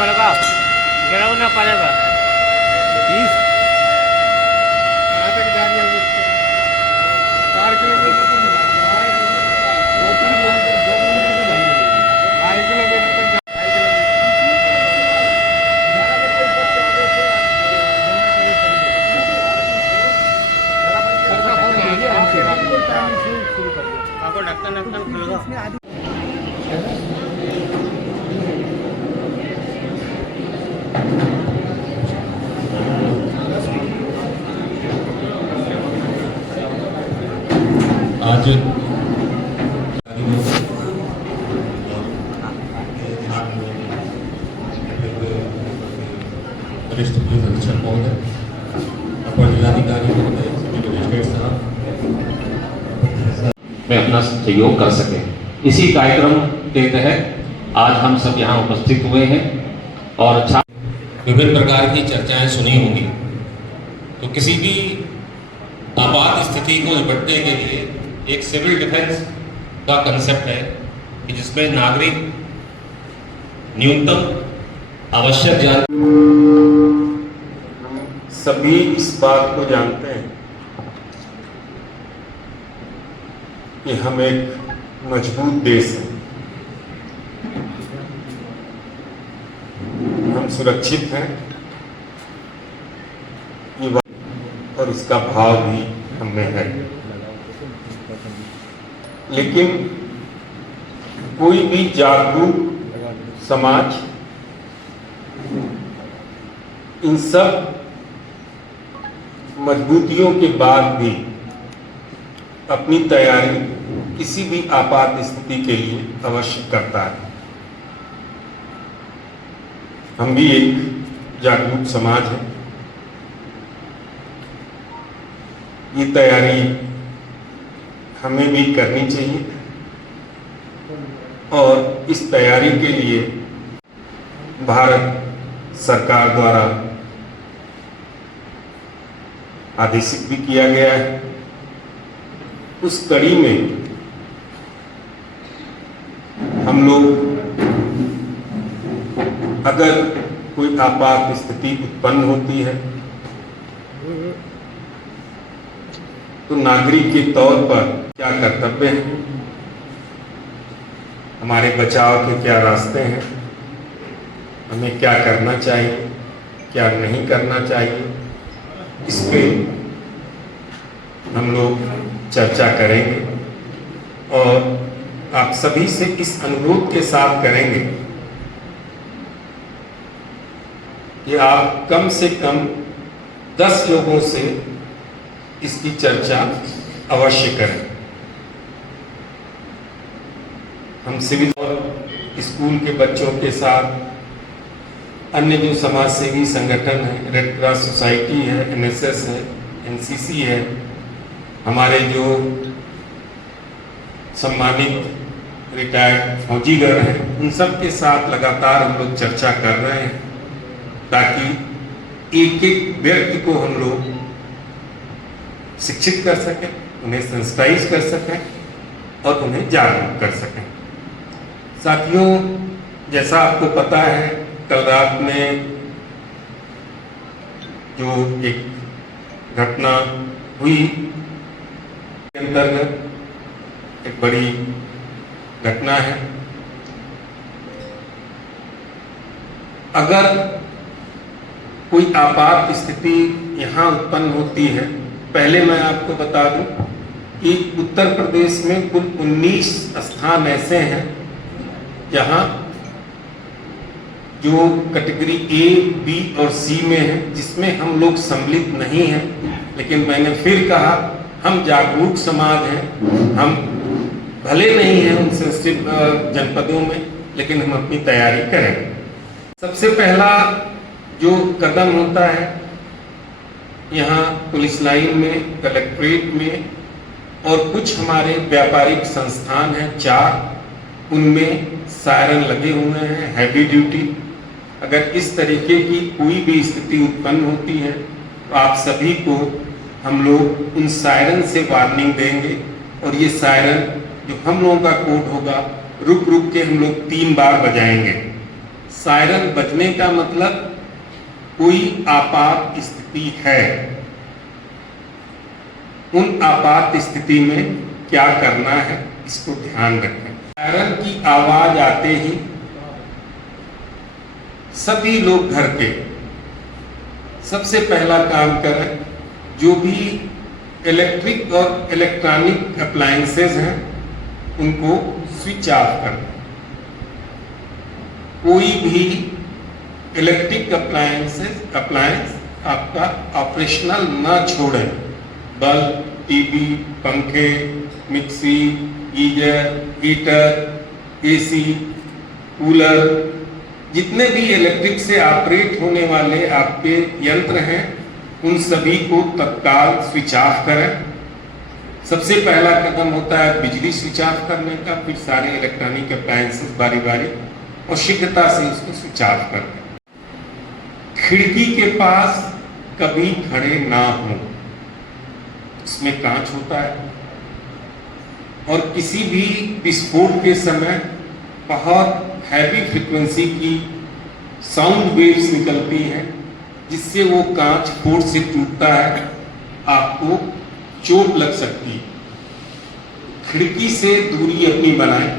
पड़ेगा, गिराना पड़ेगा। 20 4 किलोमीटर तो नहीं, 2-3 किलोमीटर 2 किलोमीटर तक 2.5 किलोमीटर। आपको ढक्कन खुलेगा। आज वरिष्ठ पुलिस अधीक्षक महोदय, अपर जिलाधिकारी महोदय, सभी मजिस्ट्रेट साहब में अपना सहयोग कर सकें। इसी कार्यक्रम के तहत आज हम सब यहाँ उपस्थित हुए हैं और विभिन्न प्रकार की चर्चाएं सुनी होंगी। तो किसी भी आपात स्थिति को निपटने के लिए एक सिविल डिफेंस का कंसेप्ट है कि जिसमें नागरिक न्यूनतम आवश्यक जान सभी इस बात को जानते हैं कि हम एक मजबूत देश हैं, हम सुरक्षित हैं, ये बात और इसका भाव भी हमें है। लेकिन कोई भी जागरूक समाज इन सब मजबूतियों के बाद भी अपनी तैयारी किसी भी आपात स्थिति के लिए अवश्य करता है। हम भी एक जागरूक समाज है। ये तैयारी हमें भी करनी चाहिए और इस तैयारी के लिए भारत सरकार द्वारा आदेशित भी किया गया है। उस कड़ी में हम लोग अगर कोई आपात स्थिति उत्पन्न होती है तो नागरिक के तौर पर क्या कर्तव्य है, हमारे बचाव के क्या रास्ते हैं, हमें क्या करना चाहिए, क्या नहीं करना चाहिए, इस पे हम लोग चर्चा करेंगे और आप सभी से इस अनुरोध के साथ करेंगे कि आप कम से कम 10 लोगों से इसकी चर्चा अवश्य करें। हम सिविल और स्कूल के बच्चों के साथ, अन्य जो समाज सेवी संगठन है, रेड क्रॉस सोसाइटी है, NSS है, NCC है, हमारे जो सम्मानित रिटायर्ड फौजीगण हैं, उन सब के साथ लगातार हम लोग चर्चा कर रहे हैं ताकि एक एक व्यक्ति को हम लोग शिक्षित कर सकें, उन्हें सेंसिटाइज कर सकें और उन्हें जागरूक कर सकें। साथियों, जैसा आपको पता है, कल रात में जो एक घटना हुई के अंतर्गत एक बड़ी घटना है। अगर कोई आपात स्थिति यहाँ उत्पन्न होती है, पहले मैं आपको बता दूं कि उत्तर प्रदेश में कुल 19 स्थान ऐसे हैं जहां जो कैटेगरी A, B और C में है, जिसमें हम लोग सम्मिलित नहीं हैं। लेकिन मैंने फिर कहा, हम जागरूक समाज हैं, हम भले नहीं हैं उन सेंसिटिव जनपदों में, लेकिन हम अपनी तैयारी करेंगे। सबसे पहला जो कदम होता है, यहाँ पुलिस लाइन में, कलेक्ट्रेट में और कुछ हमारे व्यापारिक संस्थान हैं 4, उनमें सायरन लगे हुए हैं, हैवी ड्यूटी। अगर इस तरीके की कोई भी स्थिति उत्पन्न होती है तो आप सभी को हम लोग उन सायरन से वार्निंग देंगे और ये सायरन जो हम लोगों का कोड होगा, रुक रुक के हम लोग 3 बार बजाएंगे सायरन बजने का मतलब कोई आपात स्थिति है। उन आपात स्थिति में क्या करना है, इसको ध्यान रखें। सायरन की आवाज आते ही सभी लोग घर के सबसे पहला काम करें, जो भी इलेक्ट्रिक और इलेक्ट्रॉनिक अप्लायंसेज हैं उनको स्विच ऑफ करें। कोई भी इलेक्ट्रिक अप्लायंस आपका ऑपरेशनल न छोड़ें। बल्ब, टीवी, पंखे, mixie, geyser, heater, AC, cooler, जितने भी इलेक्ट्रिक से ऑपरेट होने वाले आपके यंत्र हैं उन सभी को तत्काल स्विच ऑफ करें। सबसे पहला कदम होता है बिजली स्विच ऑफ करने का, फिर सारे इलेक्ट्रॉनिक अप्लायंसेस बारी बारी और शीघ्रता से उसको स्विच ऑफ कर दें। खिड़की के पास कभी खड़े ना हो, इसमें कांच होता है और किसी भी विस्फोट के समय बहुत हैवी फ्रीक्वेंसी की साउंड वेव्स निकलती हैं, जिससे वो कांच फोर्स से टूटता है, आपको चोट लग सकती है। खिड़की से दूरी अपनी बनाएं।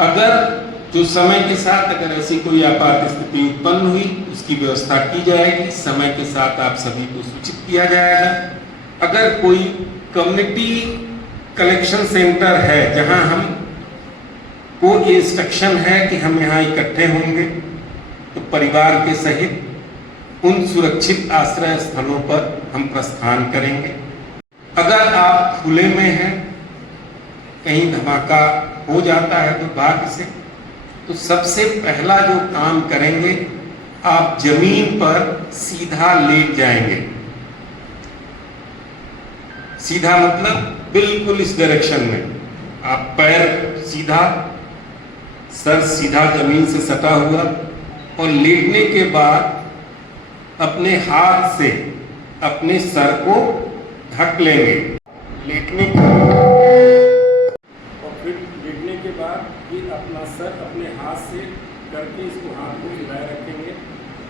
अगर जो समय के साथ अगर ऐसी कोई आपात स्थिति उत्पन्न हुई, उसकी व्यवस्था की जाएगी। समय के साथ आप सभी को सूचित किया जाएगा। अगर कोई कम्युनिटी कलेक्शन सेंटर है जहां हम को इंस्ट्रक्शन है कि हम यहाँ इकट्ठे होंगे, तो परिवार के सहित उन सुरक्षित आश्रय स्थलों पर हम प्रस्थान करेंगे। अगर आप खुले में हैं, कहीं धमाका हो जाता है दुर्भाग्य से, तो सबसे पहला जो काम करेंगे, आप जमीन पर सीधा लेट जाएंगे। सीधा मतलब बिल्कुल इस डायरेक्शन में, आप पैर सीधा, सर सीधा जमीन से सटा हुआ, और लेटने के बाद अपने हाथ से अपने सर को ढक लेंगे। लेटने के बाद फिर अपना सर अपने हाथ से करके इसको हाथ को हिलाए रखेंगे।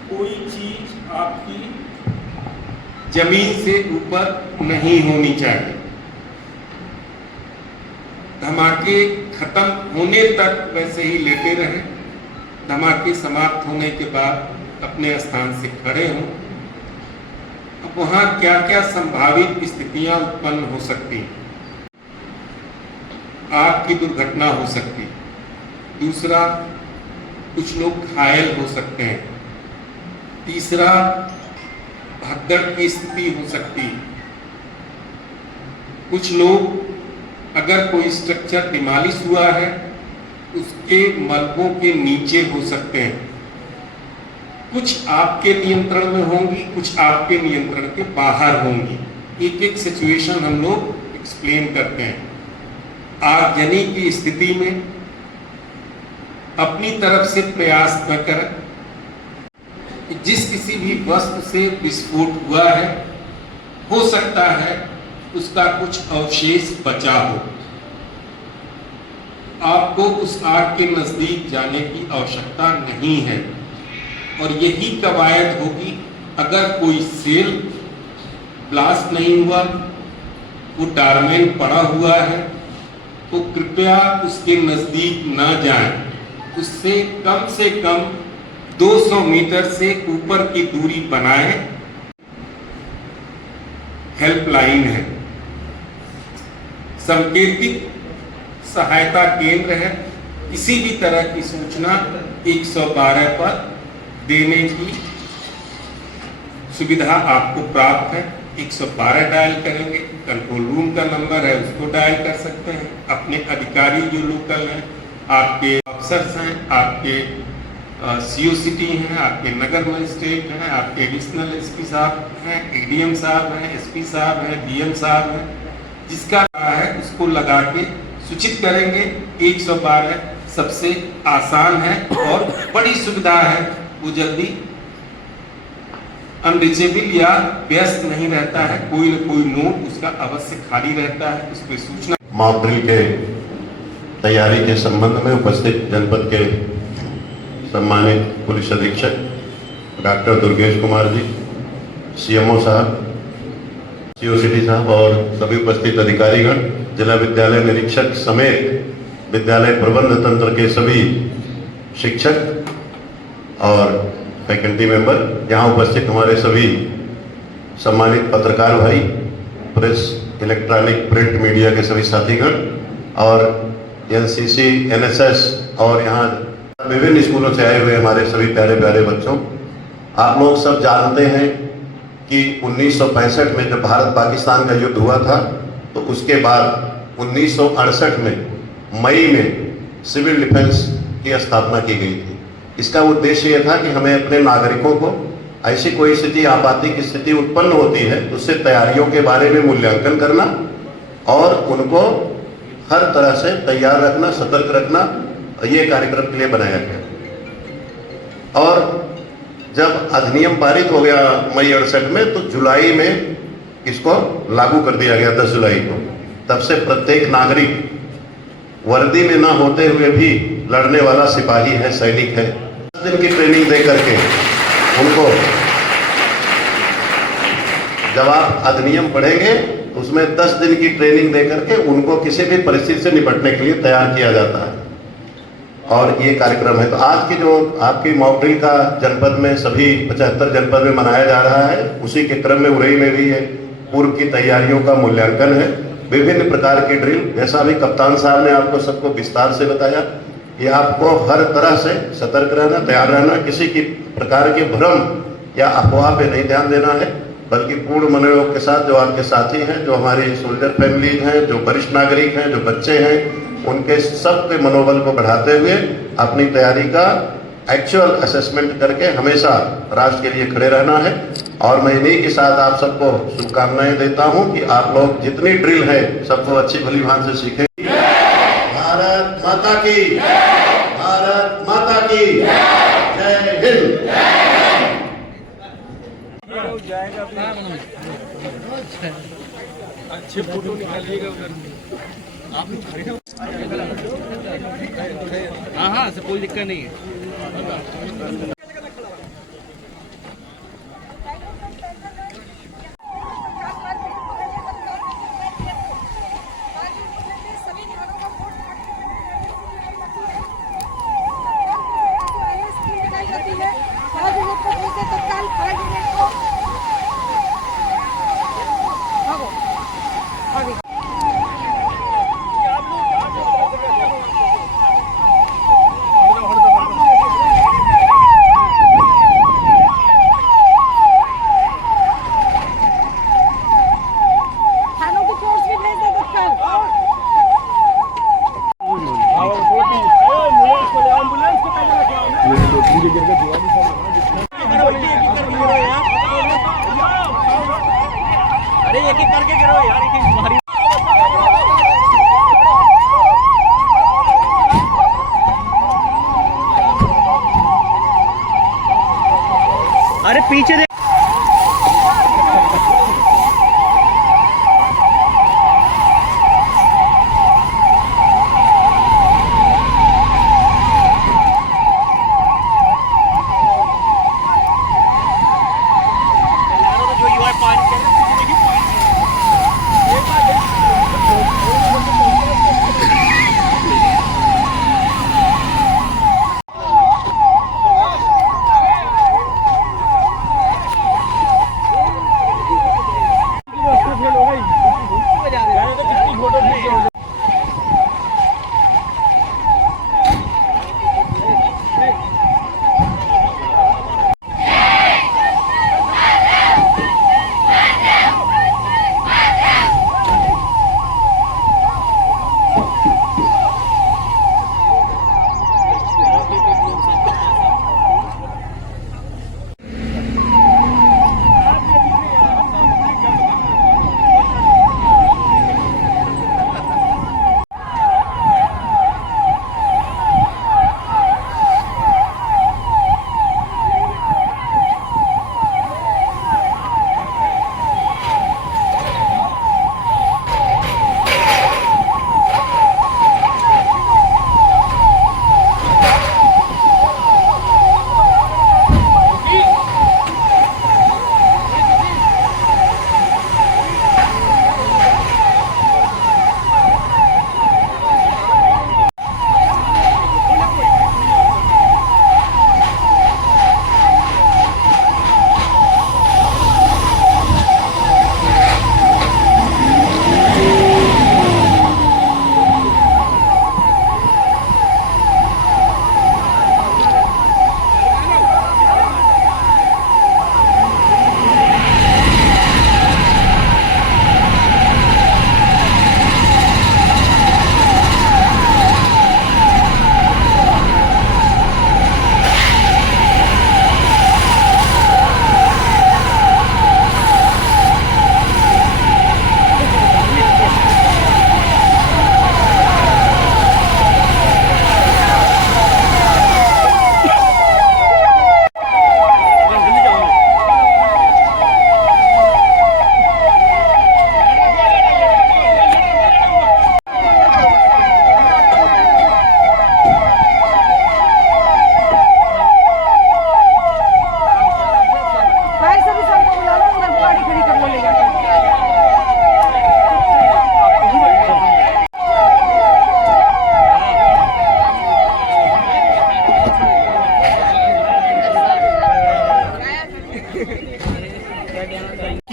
कोई चीज आपकी जमीन से ऊपर नहीं होनी चाहिए। धमाके खत्म होने तक वैसे ही लेटे रहें। धमाके समाप्त होने के बाद अपने स्थान से खड़े हों। अब वहाँ क्या क्या संभावित स्थितियां उत्पन्न हो सकती हैं। आग की दुर्घटना हो सकती। दूसरा, कुछ लोग घायल हो सकते हैं। तीसरा, भगदड़ की स्थिति हो सकती। कुछ लोग, अगर कोई स्ट्रक्चर डिमॉलिश हुआ है, उसके मलबों के नीचे हो सकते हैं। कुछ आपके नियंत्रण में होंगी, कुछ आपके नियंत्रण के बाहर होंगी। एक एक सिचुएशन हम लोग एक्सप्लेन करते हैं। आगजनी की स्थिति में अपनी तरफ से प्रयास न करें कि जिस किसी भी वस्तु से विस्फोट हुआ है, हो सकता है उसका कुछ अवशेष बचा हो। आपको उस आग के नजदीक जाने की आवश्यकता नहीं है, और यही कवायद होगी। अगर कोई सेल ब्लास्ट नहीं हुआ, वो डार्मेंट पड़ा हुआ है, तो कृपया उसके नजदीक ना जाएं। उससे कम 200 मीटर से ऊपर की दूरी बनाएं। हेल्पलाइन है, सांकेतिक सहायता केंद्र है। किसी भी तरह की सूचना 112 पर देने की सुविधा आपको प्राप्त है। 112 डायल करेंगे, कंट्रोल रूम का नंबर है उसको डायल कर सकते हैं। अपने अधिकारी जो लोकल हैं, आपके अफसर्स हैं, आपके COCT हैं, आपके नगर मजिस्ट्रेट हैं, आपके एडिशनल SP साहब हैं, ADM साहब हैं, SP साहब हैं, DM साहब हैं, जिसका है उसको लगा के सूचित करेंगे। 112 सबसे आसान है और बड़ी सुविधा है। वो जल्दी अनरीचेबल या व्यस्त नहीं रहता है। कोई न कोई नोट उसका अवश्य खाली रहता है, उस पर सूचना। मॉक ड्रिल के तैयारी के संबंध में उपस्थित जनपद के सम्मानित पुलिस अधीक्षक डॉक्टर दुर्गेश कुमार जी, सीएमओ साहब, सीओसीडी साहब और सभी उपस्थित अधिकारीगण, जिला विद्यालय निरीक्षक समेत विद्यालय प्रबंध तंत्र के सभी शिक्षक और फैकल्टी मेंबर, यहाँ उपस्थित हमारे सभी सम्मानित पत्रकार भाई, प्रेस, इलेक्ट्रॉनिक प्रिंट मीडिया के सभी साथीगण और एनसीसी, एनएसएस और यहाँ विभिन्न स्कूलों से आए हुए हमारे सभी प्यारे प्यारे बच्चों, आप लोग सब जानते हैं कि 1965 में जब भारत पाकिस्तान का युद्ध हुआ था तो उसके बाद 1968 में मई में सिविल डिफेंस की स्थापना की गई थी। इसका उद्देश्य यह था कि हमें अपने नागरिकों को ऐसी कोई स्थिति, आपाती की स्थिति उत्पन्न होती है तो उससे तैयारियों के बारे में मूल्यांकन करना और उनको हर तरह से तैयार रखना, सतर्क रखना, ये कार्यक्रम के लिए बनाया गया। और जब अधिनियम पारित हो गया मई 68 में तो जुलाई में इसको लागू कर दिया गया, 10 जुलाई को। तब से प्रत्येक नागरिक वर्दी में ना होते हुए भी लड़ने वाला सिपाही है, सैनिक है। 10 दिन की ट्रेनिंग दे करके उनको, जब आप अधिनियम पढ़ेंगे तो उसमें 10 दिन की ट्रेनिंग दे करके उनको किसी भी परिस्थिति से निपटने के लिए तैयार किया जाता है और ये कार्यक्रम है। तो आज की जो आपकी मॉक ड्रिल का जनपद में सभी 75 जनपद में मनाया जा रहा है, उसी के क्रम में उरई में भी है पूर्व की तैयारियों का मूल्यांकन है, विभिन्न प्रकार की ड्रिल। जैसा अभी कप्तान साहब ने आपको सबको विस्तार से बताया कि आपको हर तरह से सतर्क रहना, तैयार रहना, किसी की प्रकार के भ्रम या अफवाह पे नहीं ध्यान देना है, बल्कि पूर्ण मनोयोग के साथ जो आपके साथी हैं, जो हमारी सोल्जर फैमिलीज हैं, जो वरिष्ठ नागरिक हैं, जो बच्चे हैं, उनके सबके मनोबल को बढ़ाते हुए अपनी तैयारी का एक्चुअल असेसमेंट करके हमेशा राष्ट्र के लिए खड़े रहना है। और मैं इन्हीं के साथ आप सबको शुभकामनाएं देता हूं कि आप लोग जितनी ड्रिल है सबको अच्छी भली भांति से सीखें। भारत माता की, भारत माता की जय हिंद। अच्छे फोटो निकालिएगा उधर। हाँ, कोई दिक्कत नहीं है। अरे एक एक करके गिरो यार, एक एक भारी। अरे पीछे देख।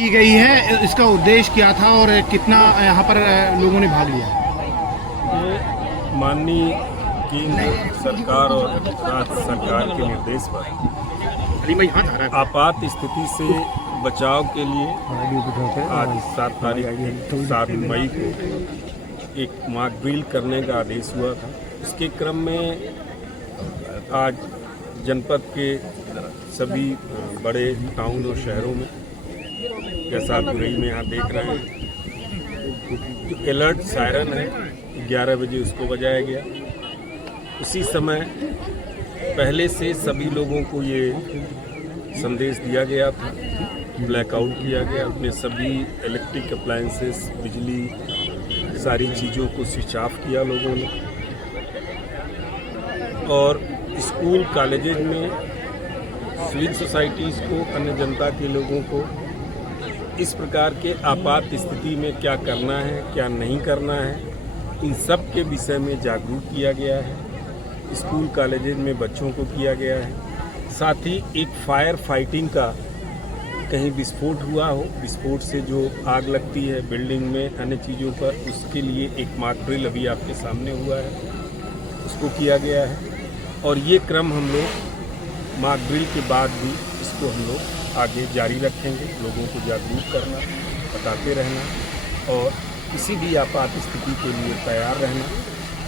की गई है, इसका उद्देश्य क्या था और कितना यहाँ पर लोगों ने भाग लिया? माननीय केंद्र सरकार और राज्य सरकार के निर्देश पर आपात स्थिति से बचाव के लिए आज 7 मई को एक मॉक ड्रिल करने का आदेश हुआ था। उसके क्रम में आज जनपद के सभी बड़े टाउन और शहरों में, जैसा आप रही में यहाँ देख रहे हैं, जो अलर्ट सायरन है 11 बजे उसको बजाया गया। उसी समय पहले से सभी लोगों को ये संदेश दिया गया था, ब्लैकआउट किया गया, अपने सभी इलेक्ट्रिक अप्लायंसेस, बिजली, सारी चीज़ों को स्विच ऑफ किया लोगों ने। और स्कूल कॉलेजेज में सिविल सोसाइटीज़ को, अन्य जनता के लोगों को इस प्रकार के आपात स्थिति में क्या करना है, क्या नहीं करना है, इन सब के विषय में जागरूक किया गया है। स्कूल कॉलेजेज में बच्चों को किया गया है। साथ ही एक फायर फाइटिंग का, कहीं विस्फोट हुआ हो, विस्फोट से जो आग लगती है बिल्डिंग में, अन्य चीज़ों पर, उसके लिए एक मॉक ड्रिल अभी आपके सामने हुआ है, उसको किया गया है। और ये क्रम हम लोग मॉक ड्रिल के बाद भी इसको हम लोग आगे जारी रखेंगे। लोगों को जागरूक करना, बताते रहना और किसी भी आपात स्थिति के लिए तैयार रहना,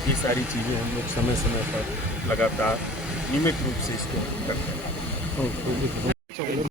ये सारी चीज़ें हम लोग समय समय पर लगातार नियमित रूप से इसको करते हैं।